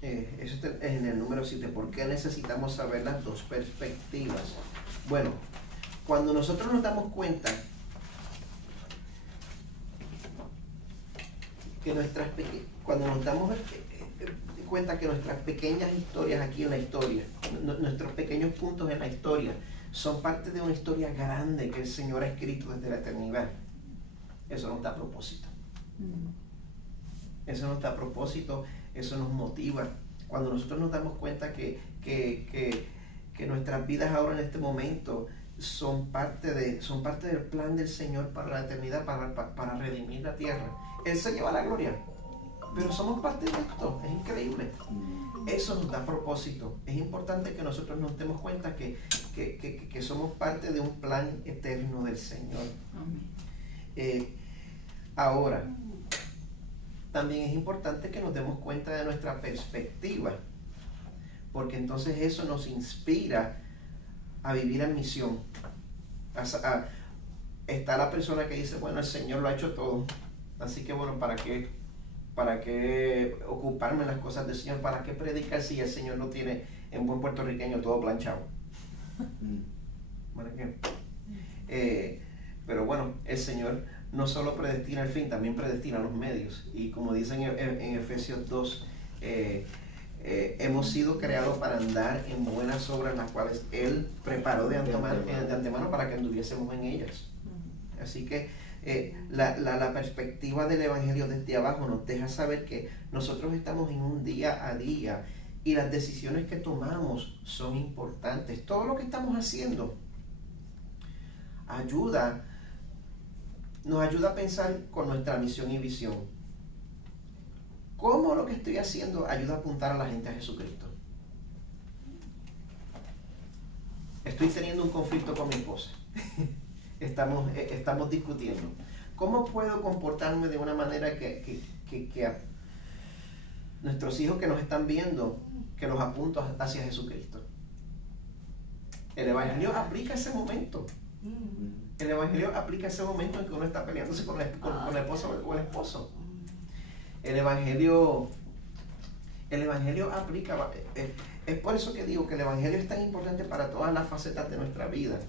Eso está en el número 7. ¿Por qué necesitamos saber las dos perspectivas? Bueno, cuando nosotros nos damos cuenta que nuestras pequeñas historias aquí en la historia, nuestros pequeños puntos en la historia, son parte de una historia grande que el Señor ha escrito desde la eternidad. Eso nos da a propósito. Eso nos da a propósito, eso nos motiva. Cuando nosotros nos damos cuenta que nuestras vidas ahora en este momento son parte del plan del Señor para la eternidad, para redimir la tierra. Él se lleva la gloria, pero somos parte de esto. Es increíble. Eso nos da propósito. Es importante que nosotros nos demos cuenta que somos parte de un plan eterno del Señor. Ahora, también es importante que nos demos cuenta de nuestra perspectiva, porque entonces eso nos inspira a vivir en misión. Está la persona que dice, bueno, el Señor lo ha hecho todo, así que bueno, ¿para qué ocuparme en las cosas del Señor? ¿Para qué predicar si el Señor no tiene en buen puertorriqueño todo planchado? ¿Para qué? Pero bueno, el Señor no solo predestina el fin, también predestina los medios. Y como dicen en Efesios 2, hemos sido creados para andar en buenas obras, las cuales Él preparó de antemano para que anduviésemos en ellas. Así que la perspectiva del Evangelio desde abajo nos deja saber que nosotros estamos en un día a día y las decisiones que tomamos son importantes. Todo lo que estamos haciendo nos ayuda a pensar con nuestra misión y visión. ¿Cómo lo que estoy haciendo ayuda a apuntar a la gente a Jesucristo? Estoy teniendo un conflicto con mi esposa. Estamos discutiendo. ¿Cómo puedo comportarme de una manera que a nuestros hijos que nos están viendo, que los apunto hacia Jesucristo? El Evangelio aplica ese momento. El Evangelio aplica ese momento en que uno está peleándose con la esposa o el esposo. El Evangelio aplica. Es por eso que digo que el Evangelio es tan importante para todas las facetas de nuestra vida.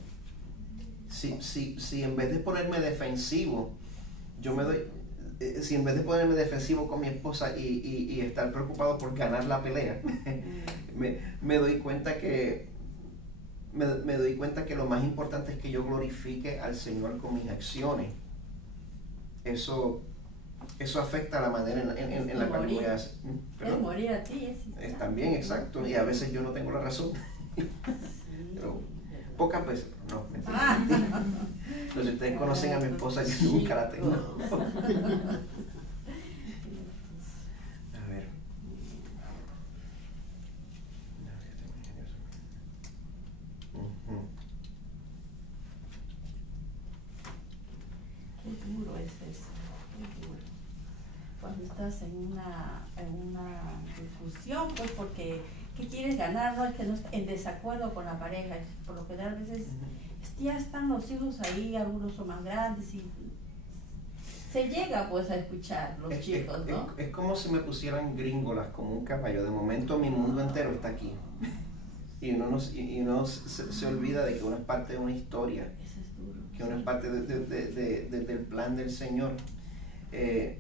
Si en vez de ponerme defensivo, si en vez de ponerme defensivo con mi esposa y estar preocupado por ganar la pelea, me doy cuenta que lo más importante es que yo glorifique al Señor con mis acciones. Eso afecta la manera en la cual voy a hacer. Es morir a ti. Es también, exacto. Y a veces yo no tengo la razón. Pero pocas veces, no. Pero si ustedes conocen a mi esposa, yo nunca la tengo. A ver. Qué duro es eso, qué duro. Cuando estás en una discusión, pues porque ¿qué quieres ganar? No, es que no estás en desacuerdo con la pareja. Por lo general a veces ya están los hijos ahí, algunos son más grandes y se llega pues a escuchar los chicos, ¿no? Es como si me pusieran gringolas como un caballo. De momento mi mundo entero está aquí. Y uno se olvida de que uno es parte de una historia. Eso es duro. Que uno es parte del plan del Señor. Es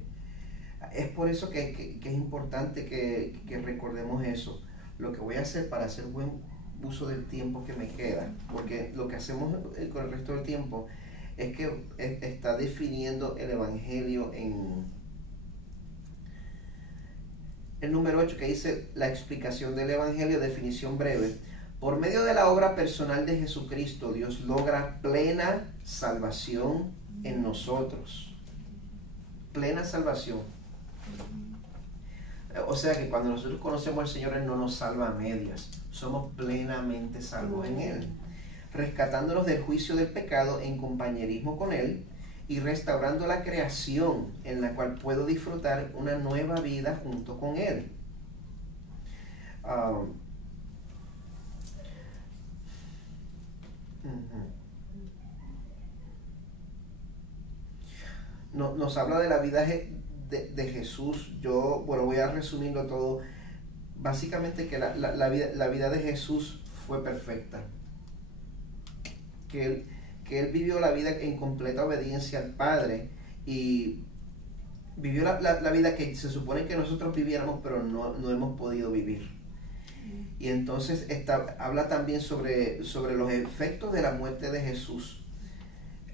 por eso que es importante que recordemos eso. Lo que voy a hacer para hacer buen uso del tiempo que me queda, porque lo que hacemos con el resto del tiempo es que está definiendo el Evangelio en el número 8, que dice la explicación del Evangelio, definición breve. Por medio de la obra personal de Jesucristo, Dios logra plena salvación en nosotros. Plena salvación. O sea que cuando nosotros conocemos al Señor, Él no nos salva a medias. Somos plenamente salvos en Él. Rescatándonos del juicio del pecado en compañerismo con Él y restaurando la creación en la cual puedo disfrutar una nueva vida junto con Él. Nos habla de la vida de Jesús. Yo, voy a resumirlo todo. Básicamente que la vida de Jesús fue perfecta. Que él vivió la vida en completa obediencia al Padre y vivió la vida que se supone que nosotros viviéramos, pero no hemos podido vivir. Y entonces habla también sobre los efectos de la muerte de Jesús.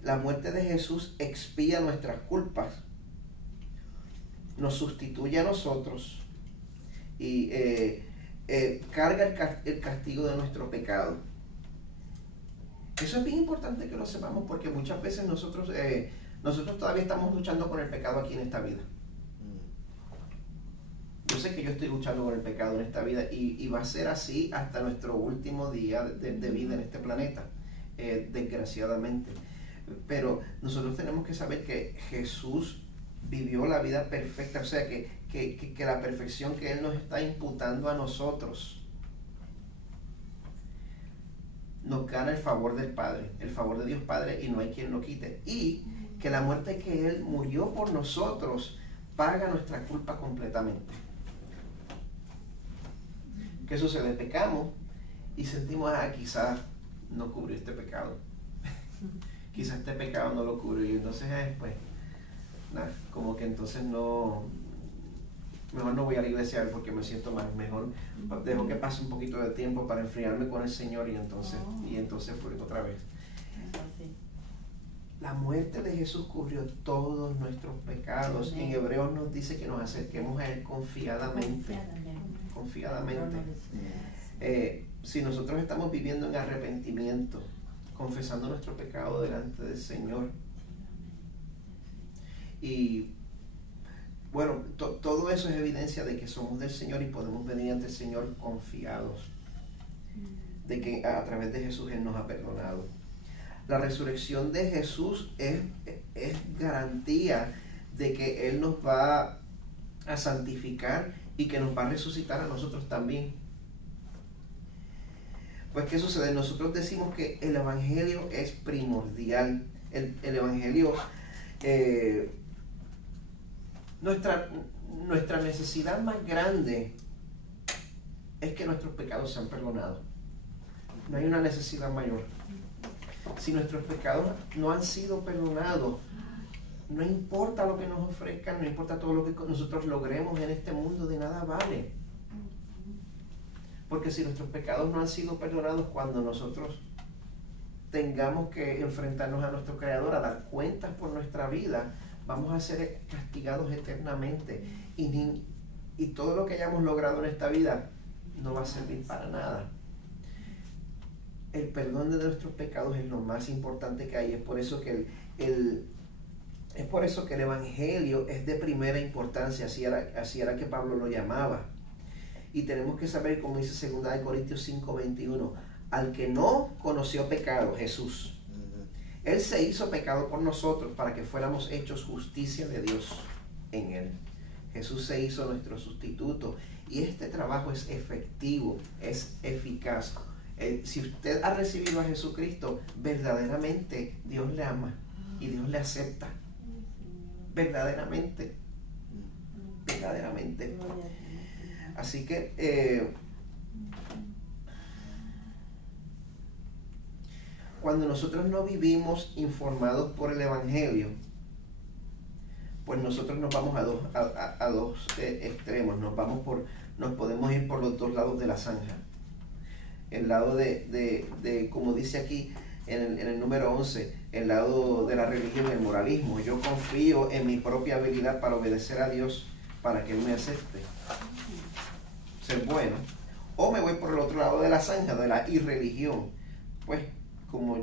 La muerte de Jesús expía nuestras culpas, nos sustituye a nosotros y carga el castigo de nuestro pecado. Eso es bien importante que lo sepamos, porque muchas veces nosotros todavía estamos luchando con el pecado aquí en esta vida. Yo sé que yo estoy luchando con el pecado en esta vida y va a ser así hasta nuestro último día de vida en este planeta, desgraciadamente. Pero nosotros tenemos que saber que Jesús vivió la vida perfecta, o sea que la perfección que Él nos está imputando a nosotros nos gana el favor del Padre, el favor de Dios Padre, y no hay quien lo quite. Y que la muerte que Él murió por nosotros paga nuestra culpa completamente. ¿Qué sucede? Pecamos y sentimos, quizás no cubrió este pecado. Quizás este pecado no lo cubrió. Y entonces, pues, nada, como que entonces mejor no voy a la iglesia porque me siento mal. Mejor dejo que pase un poquito de tiempo para enfriarme con el Señor y entonces pues, otra vez. La muerte de Jesús cubrió todos nuestros pecados. En Hebreos nos dice que nos acerquemos a Él confiadamente. Si nosotros estamos viviendo en arrepentimiento, confesando nuestro pecado delante del Señor, y bueno, todo eso es evidencia de que somos del Señor y podemos venir ante el Señor confiados de que a través de Jesús Él nos ha perdonado. La resurrección de Jesús es garantía de que Él nos va a santificar y que nos va a resucitar a nosotros también. Pues, ¿qué sucede? Nosotros decimos que el Evangelio es primordial. El Evangelio, nuestra necesidad más grande es que nuestros pecados sean perdonados. No hay una necesidad mayor. Si nuestros pecados no han sido perdonados, no importa lo que nos ofrezcan, no importa todo lo que nosotros logremos en este mundo, de nada vale. Porque si nuestros pecados no han sido perdonados, cuando nosotros tengamos que enfrentarnos a nuestro Creador, a dar cuentas por nuestra vida, vamos a ser castigados eternamente. Y todo lo que hayamos logrado en esta vida no va a servir para nada. El perdón de nuestros pecados es lo más importante que hay. Es por eso que el Evangelio es de primera importancia. Así era que Pablo lo llamaba. Y tenemos que saber, como dice 2 Corintios 5:21, al que no conoció pecado, Jesús, Él se hizo pecado por nosotros para que fuéramos hechos justicia de Dios en Él. Jesús se hizo nuestro sustituto y este trabajo es efectivo, es eficaz. Si usted ha recibido a Jesucristo, verdaderamente Dios le ama y Dios le acepta. Verdaderamente. Verdaderamente. Así que cuando nosotros no vivimos informados por el Evangelio, pues nosotros nos vamos a dos extremos. Nos podemos ir por los dos lados de la zanja. El lado de como dice aquí en el número 11, el lado de la religión y el moralismo. Yo confío en mi propia habilidad para obedecer a Dios, para que Él me acepte, ser bueno. O me voy por el otro lado de la zanja, de la irreligión. Pues como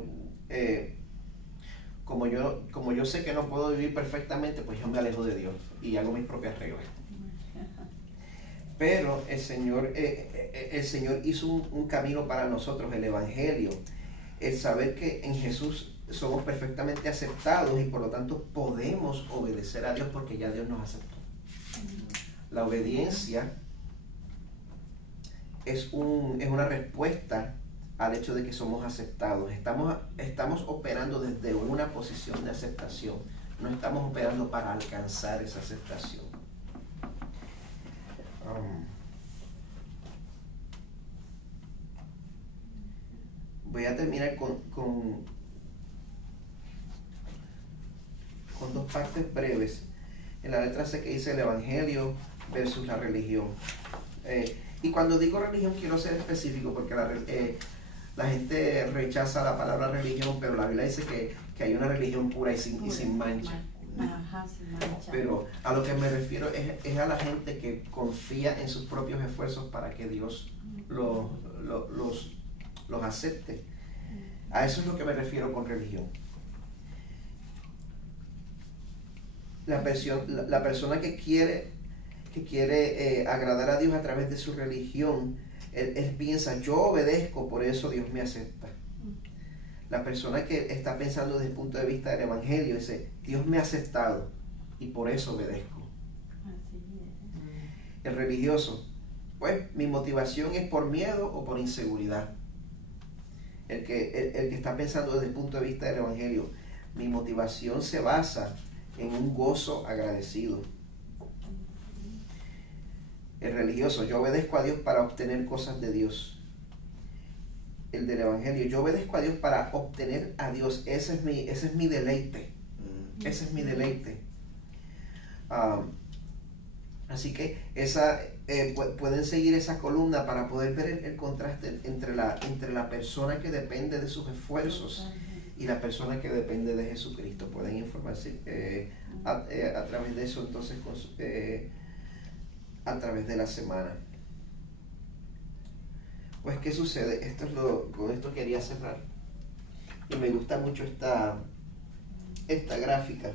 yo sé que no puedo vivir perfectamente, pues yo me alejo de Dios y hago mis propias reglas. Pero el Señor hizo un camino para nosotros, el Evangelio, el saber que en Jesús somos perfectamente aceptados y por lo tanto podemos obedecer a Dios porque ya Dios nos aceptó. La obediencia es una respuesta al hecho de que somos aceptados. Estamos operando desde una posición de aceptación, no estamos operando para alcanzar esa aceptación. Voy a terminar con dos partes breves. En la letra C que dice el Evangelio versus la religión. Y cuando digo religión quiero ser específico porque la gente rechaza la palabra religión, pero la Biblia dice que hay una religión pura y sin mancha. Ajá, sin mancha. Pero a lo que me refiero es a la gente que confía en sus propios esfuerzos para que Dios los acepte. A eso es lo que me refiero con religión. La persona que quiere agradar a Dios a través de su religión, él piensa, yo obedezco, por eso Dios me acepta. La persona que está pensando desde el punto de vista del Evangelio dice, Dios me ha aceptado y por eso obedezco. Así es. El religioso, pues mi motivación es por miedo o por inseguridad. El que está pensando desde el punto de vista del Evangelio, mi motivación se basa en un gozo agradecido. El religioso, yo obedezco a Dios para obtener cosas de Dios. El del Evangelio, yo obedezco a Dios para obtener a Dios. Ese es mi deleite. Ese es mi deleite. Así que pueden seguir esa columna para poder ver el contraste entre la persona que depende de sus esfuerzos y la persona que depende de Jesucristo. Pueden informarse a través de eso, entonces, a través de la semana. Pues, ¿qué sucede? Con esto quería cerrar. Y me gusta mucho esta gráfica.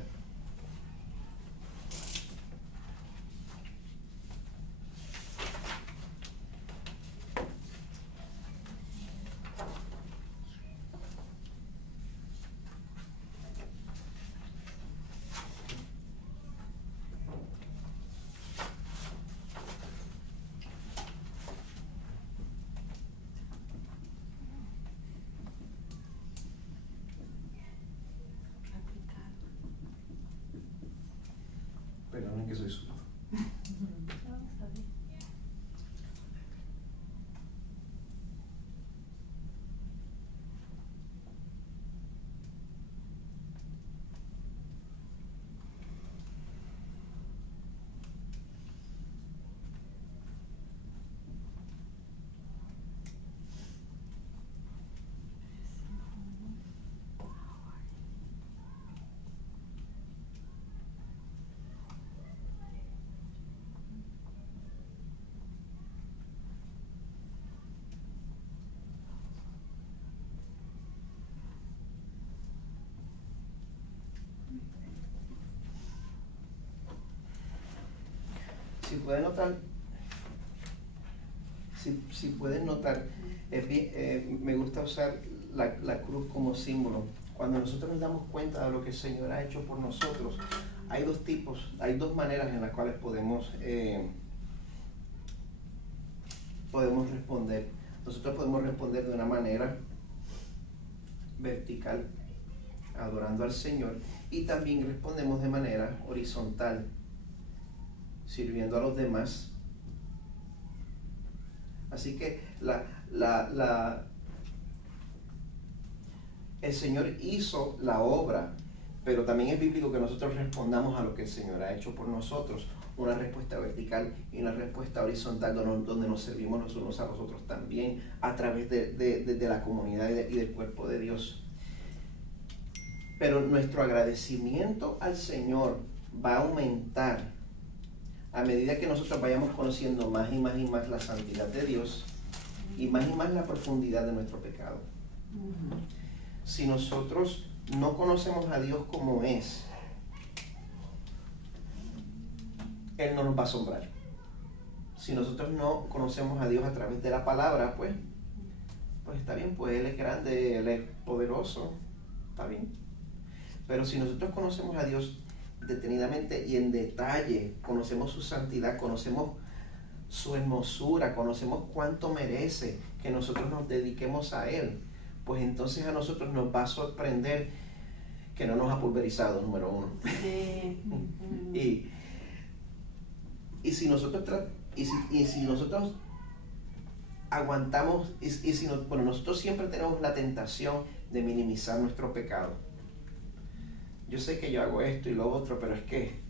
Si pueden notar, si pueden notar, me gusta usar la cruz como símbolo. Cuando nosotros nos damos cuenta de lo que el Señor ha hecho por nosotros, hay dos maneras en las cuales podemos responder. Nosotros podemos responder de una manera vertical, adorando al Señor, y también respondemos de manera horizontal, sirviendo a los demás. Así que el Señor hizo la obra, pero también es bíblico que nosotros respondamos a lo que el Señor ha hecho por nosotros. Una respuesta vertical y una respuesta horizontal, donde nos servimos los unos a los otros también a través de la comunidad y del cuerpo de Dios. Pero nuestro agradecimiento al Señor va a aumentar a medida que nosotros vayamos conociendo más y más y más la santidad de Dios y más la profundidad de nuestro pecado. Si nosotros no conocemos a Dios como es, Él no nos va a asombrar. Si nosotros no conocemos a Dios a través de la palabra, pues está bien, pues Él es grande, Él es poderoso, está bien. Pero si nosotros conocemos a Dios detenidamente y en detalle, conocemos su santidad, conocemos su hermosura, conocemos cuánto merece que nosotros nos dediquemos a Él, pues entonces a nosotros nos va a sorprender que no nos ha pulverizado, número uno. Y si nosotros aguantamos, nosotros siempre tenemos la tentación de minimizar nuestro pecado. Yo sé que yo hago esto y lo otro, pero es que,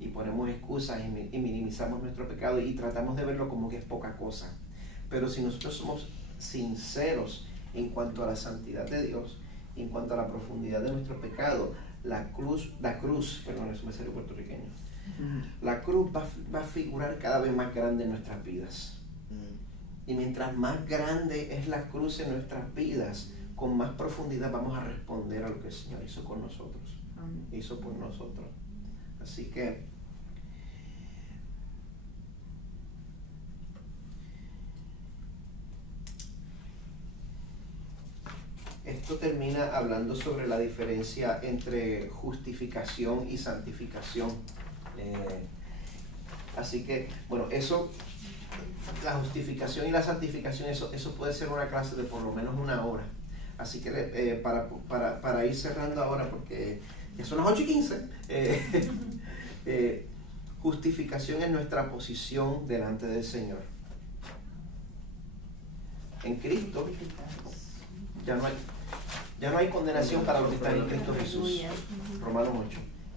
y ponemos excusas y minimizamos nuestro pecado y tratamos de verlo como que es poca cosa. Pero si nosotros somos sinceros en cuanto a la santidad de Dios, en cuanto a la profundidad de nuestro pecado, la cruz, eso me salió puertorriqueño. La cruz va a figurar cada vez más grande en nuestras vidas. Y mientras más grande es la cruz en nuestras vidas, con más profundidad vamos a responder a lo que el Señor hizo con nosotros, hizo por nosotros. Así que esto termina hablando sobre la diferencia entre justificación y santificación. Así que, bueno, la justificación y la santificación, eso puede ser una clase de por lo menos una hora. Así que para ir cerrando ahora, porque ya son las 8:15, justificación es nuestra posición delante del Señor. En Cristo ya no hay condenación para los que están en Cristo Jesús. Romanos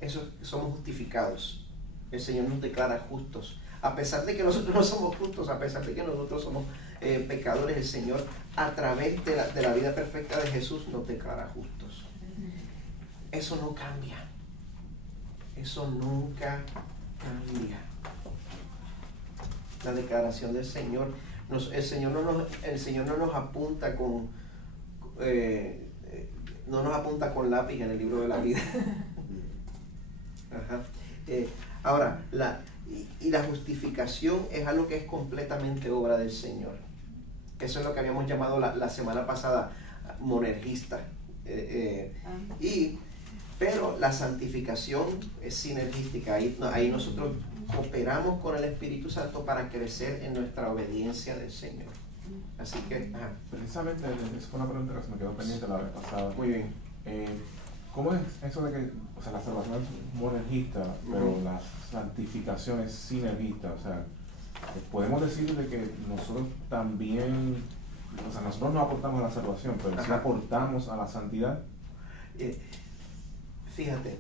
8. Somos justificados. El Señor nos declara justos. A pesar de que nosotros no somos justos, a pesar de que nosotros somos pecadores, el Señor a través de la vida perfecta de Jesús nos declara justos. Eso no cambia. Eso nunca cambia. La declaración del Señor, el Señor no nos apunta con lápiz en el libro de la vida. Ajá. Ahora, la justificación es algo que es completamente obra del Señor. Eso es lo que habíamos llamado la semana pasada monergista. Pero la santificación es sinergística. Ahí nosotros cooperamos con el Espíritu Santo para crecer en nuestra obediencia del Señor. Así que, precisamente, esa fue una pregunta que se me quedó pendiente la vez pasada. Muy bien. ¿Cómo es eso de que, la salvación es monergista, pero la santificación es sinergista? O sea, podemos decir de que nosotros también, nosotros no aportamos a la salvación, pero sí aportamos a la santidad. Fíjate,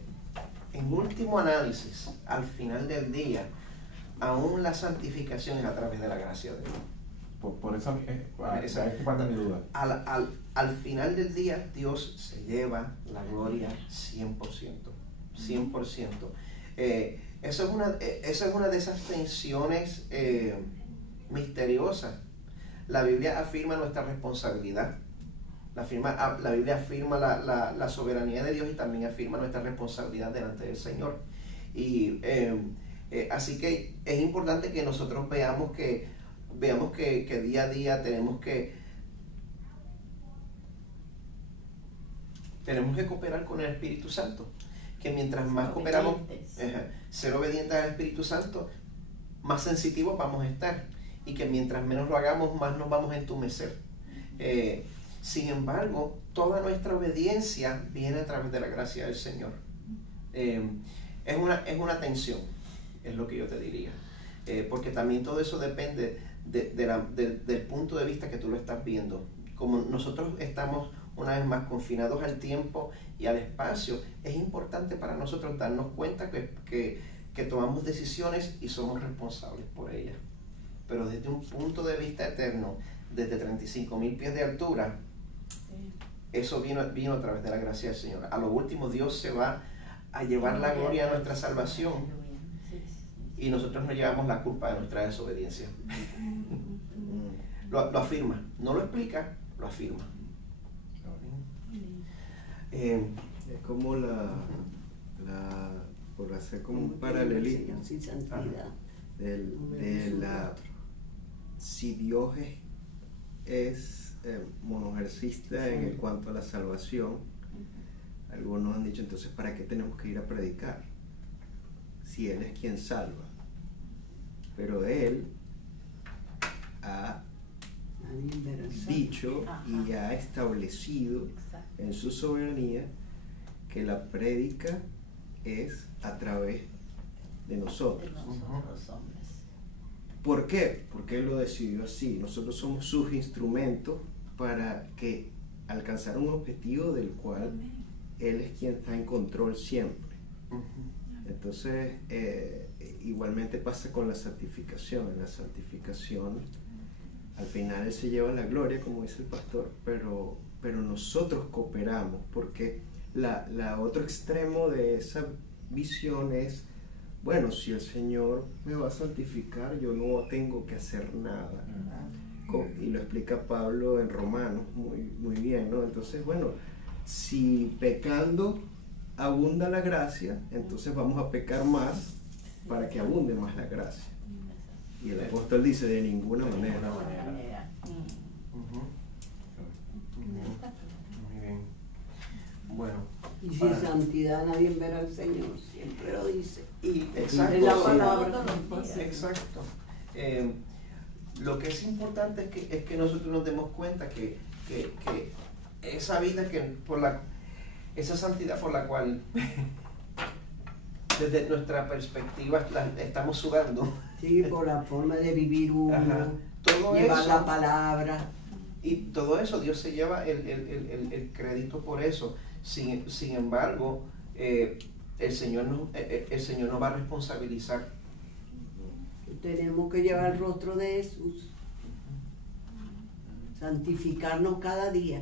en último análisis, al final del día, aún la santificación es a través de la gracia de Dios. Por esa es parte de mi duda. Al final del día, Dios se lleva la gloria 100%. 100%. Esa es una de esas tensiones misteriosas. La Biblia afirma nuestra responsabilidad. La Biblia afirma la soberanía de Dios y también afirma nuestra responsabilidad delante del Señor. Y Así que es importante que nosotros veamos que día a día tenemos que cooperar con el Espíritu Santo. Que mientras más cooperamos, ser obedientes al Espíritu Santo, más sensitivos vamos a estar. Y que mientras menos lo hagamos, más nos vamos a entumecer. Sin embargo, toda nuestra obediencia viene a través de la gracia del Señor. Es una tensión, es lo que yo te diría. Porque también todo eso depende del punto de vista que tú lo estás viendo. Como nosotros estamos una vez más confinados al tiempo y al espacio, es importante para nosotros darnos cuenta que tomamos decisiones y somos responsables por ellas. Pero desde un punto de vista eterno, desde 35,000 pies de altura, eso vino a través de la gracia del Señor. A lo último, Dios se va a llevar la gloria a nuestra salvación y nosotros no llevamos la culpa de nuestra desobediencia. Lo afirma, no lo explica, lo afirma. Es como por hacer como un paralelismo si Dios es monogersista en cuanto a la salvación, algunos han dicho, entonces ¿para qué tenemos que ir a predicar? Si Él es quien salva. Pero Él ha dicho y ha establecido en su soberanía que la prédica es a través de nosotros. ¿Por qué? Porque Él lo decidió así. Nosotros somos sus instrumentos para que alcanzar un objetivo del cual Él es quien está en control siempre. Entonces, igualmente pasa con la santificación. En la santificación, al final Él se lleva la gloria, como dice el pastor, pero nosotros cooperamos, porque la otro extremo de esa visión es, bueno, si el Señor me va a santificar, yo no tengo que hacer nada. Y lo explica Pablo en Romanos muy bien, ¿no? Entonces, bueno, si pecando abunda la gracia, entonces vamos a pecar más para que abunde más la gracia. Y el apóstol dice, de ninguna manera. Muy bien. Bueno. Y sin santidad nadie verá al Señor, siempre lo dice. Exacto. En la palabra. Exacto. Lo que es importante es que nosotros nos demos cuenta que esa vida esa santidad por la cual desde nuestra perspectiva estamos sudando. Sí, por la forma de vivir uno, todo llevar eso, la palabra. Y todo eso, Dios se lleva el crédito por eso. Sin embargo, el Señor nos va a responsabilizar. Tenemos que llevar el rostro de Jesús, santificarnos cada día.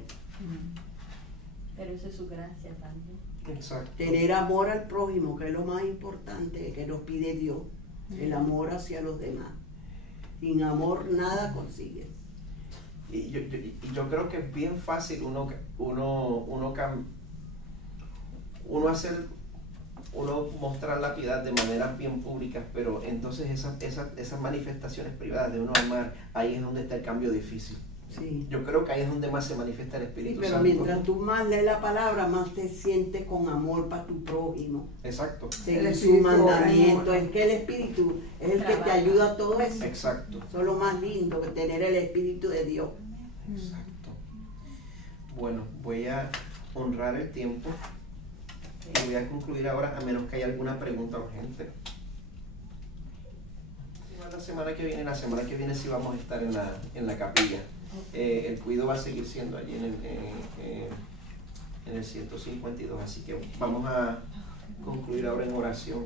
Pero eso es su gracia también. Exacto. Tener amor al prójimo, que es lo más importante que nos pide Dios, el amor hacia los demás. Sin amor nada consigues. Y yo creo que es bien fácil uno mostrar la piedad de maneras bien públicas, pero entonces esas manifestaciones privadas de uno amar, ahí es donde está el cambio difícil. Sí. Yo creo que ahí es donde más se manifiesta el Espíritu pero Santo. mientras tú más lees la palabra, más te sientes con amor para tu prójimo. Exacto. Seguir su mandamiento. Es que el Espíritu es el que te ayuda a todo eso. Exacto. Eso es lo más lindo, que tener el Espíritu de Dios. Exacto. Bueno, voy a honrar el tiempo y voy a concluir ahora, a menos que haya alguna pregunta urgente. Igual la semana que viene sí vamos a estar en la capilla. El cuido va a seguir siendo allí en el 152, así que vamos a concluir ahora en oración.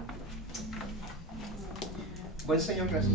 Buen Señor, gracias.